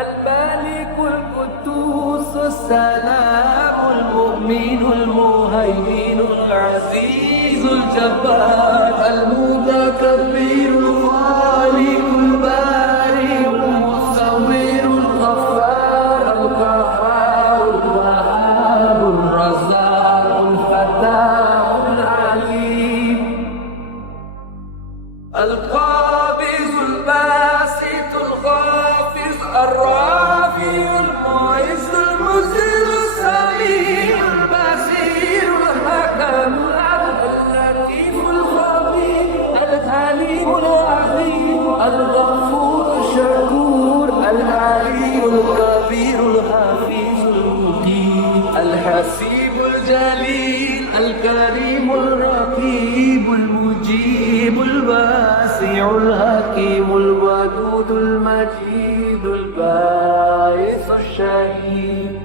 الملك القدوس السلام المؤمن المهيمن العزيز الجبار المتكبر الخالق البارئ المصور الغفار القهار الوهاب الرزاق الفتاح العليم القابض الباسط الخافض الرافع المعز المذل السميع البصير الحكم اللطيف الخبير الحليم العظيم الغفور الشكور العلي الكبير الحفيظ المقيم الحسيب الجليل الكريم الرقيب المجيب الواسع الحكيم الودود المجيد الباعث الشهيد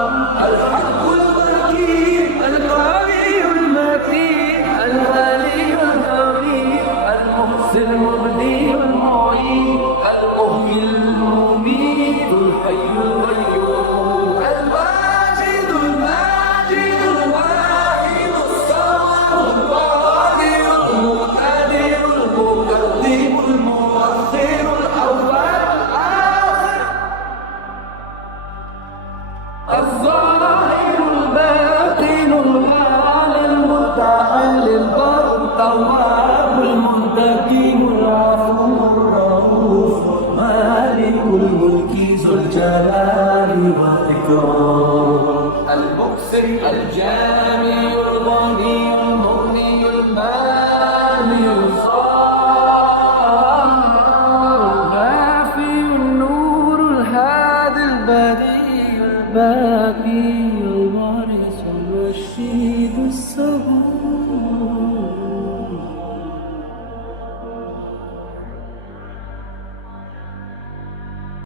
الحق الحكيم القوي المتين الغني الحميد المحسن المبدي المعين المحيي المميت الحي القيوم الماجد الماجد الواحد الصمد القادر المقتدر المقدم المؤخر الأول الآخر الظاهر الباطن العالي المتعالي البر التواب المنتقم العفو الرؤوف مالك الملك ذو الجلال والإكرام المبصر الجامع الغني المغني المانع الصالح البافي النور الهادي البديع الباقي الوارث الرشيد الصبور